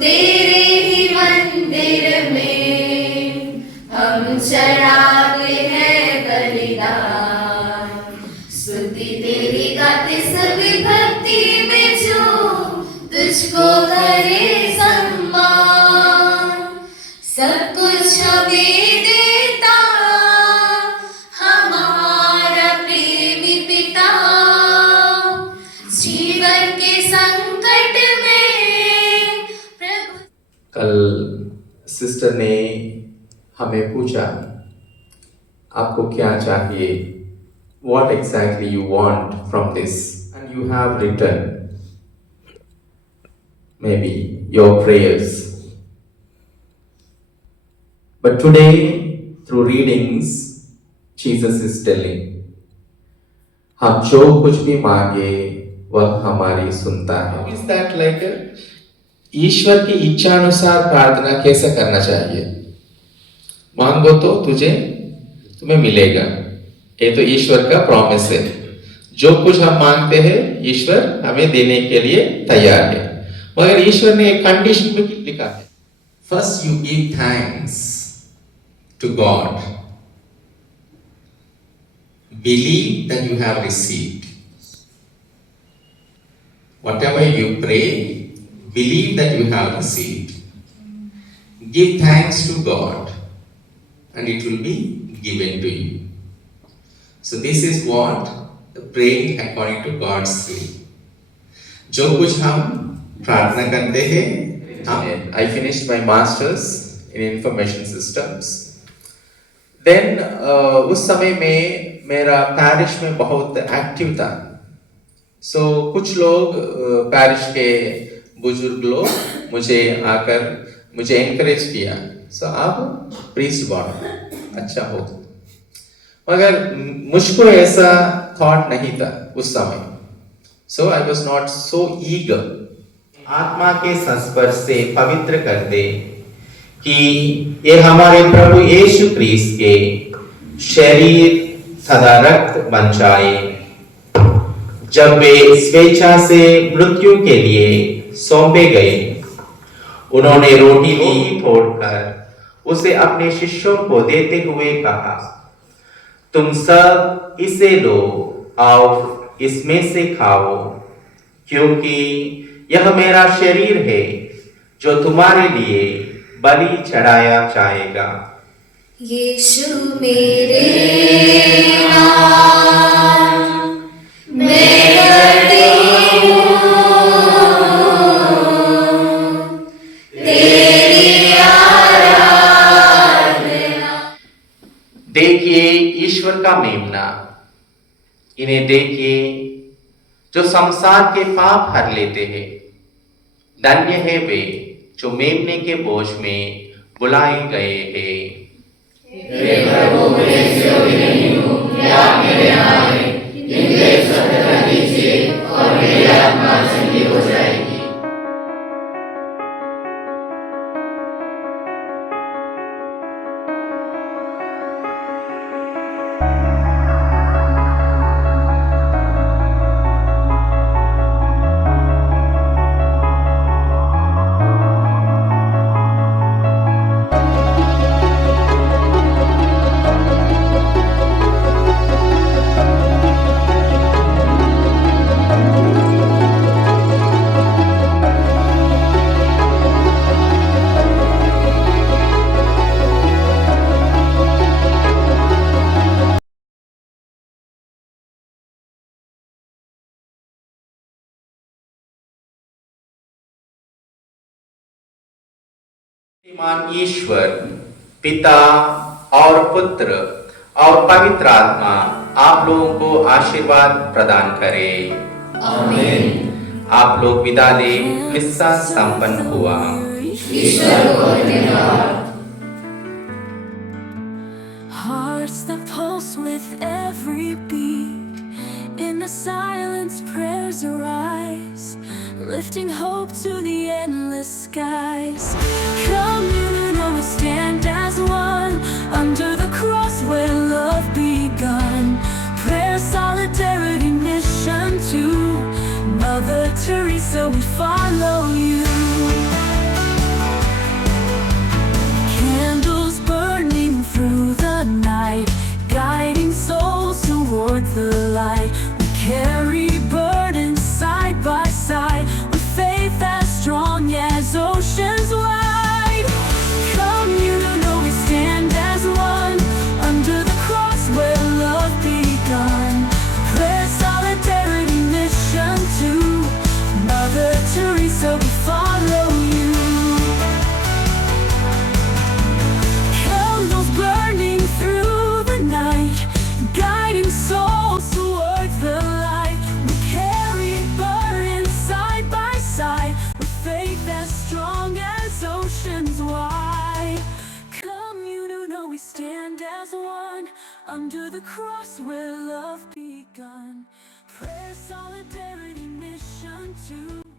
तेरे ही मंदिर में हम चढ़ाते हैं बलिदान। स्तुति तेरी गाते सभी भक्ति में जो तुझको करे सम्मान। सब कुछ हमें देता हमारा प्रेमी पिता। जीवन के संकट में प्रभु। कल सिस्टर ने हमें पूछा आपको क्या चाहिए, what exactly you want from this, and you have written maybe your prayers. But today, through readings, Jesus is telling, हम जो कुछ भी मांगे वह हमारी सुनता है। How is that like? ईश्वर की इच्छा अनुसार प्रार्थना कैसे करना चाहिए? मांगो तो तुम्हें मिलेगा, ये तो ईश्वर का प्रॉमिस है। जो कुछ हम मांगते हैं ईश्वर हमें देने के लिए तैयार है, मगर ईश्वर ने एक कंडीशन में लिखा है, first you give thanks to God, believe that you have received, whatever you pray, believe that you have received, give thanks to God and it will be given to you. So this is what praying according to God's will. जो कुछ हम प्रार्थना करते हैं, I finished my masters in information systems. Then उस समय में मेरा पैरिश में बहुत एक्टिव था. So कुछ लोग पैरिश के बुजुर्ग लोग मुझे आकर मुझे एनकरेज किया, सो आप प्रीस्ट बनो, अच्छा हो। मगर मुझको ऐसा थॉट नहीं था उस समय, so I was not so eager. आत्मा के संस्पर्श से पवित्र कर दे कि ये हमारे प्रभु यीशु क्रिस्त के शरीर सदा रक्त बन जाए। जब वे स्वेच्छा से मृत्यु के लिए सौंपे गए, उन्होंने रोटी ली, तोड़कर उसे अपने शिष्यों को देते हुए कहा, तुम सब इसे लो और इसमें से खाओ, क्योंकि यह मेरा शरीर है जो तुम्हारे लिए बलि चढ़ाया जाएगा। यीशु मेरे नाम मैं करती हूँ तेरी आराधना। देखिए ईश्वर का मेमना, इन्हें देखिए जो संसार के पाप हर लेते हैं। धन्य है वे जो मेमने के बोझ में बुलाए गए हैं। हे प्रभु मैं इस योग्य नहीं हूँ कि आप मेरे यहाँ आए, किंतु एक शब्द कह दीजिए और मेरी आत्मा चंगी हो जाएगी। ईश्वर पिता और पुत्र और पवित्र आत्मा आप लोगों को आशीर्वाद प्रदान करे। आमीन। आप लोग विदा ले, किस्सा संपन्न हुआ। ईश्वर को धन्यवाद। Hearts that pulse with every beat, in the silence prayers arise, lifting hope to the endless skies. Communion and we stand as one, under the cross where love begun. Prayer, solidarity, mission to Mother Teresa, we follow you. as one, under the cross where love begun. Prayer, solidarity, mission to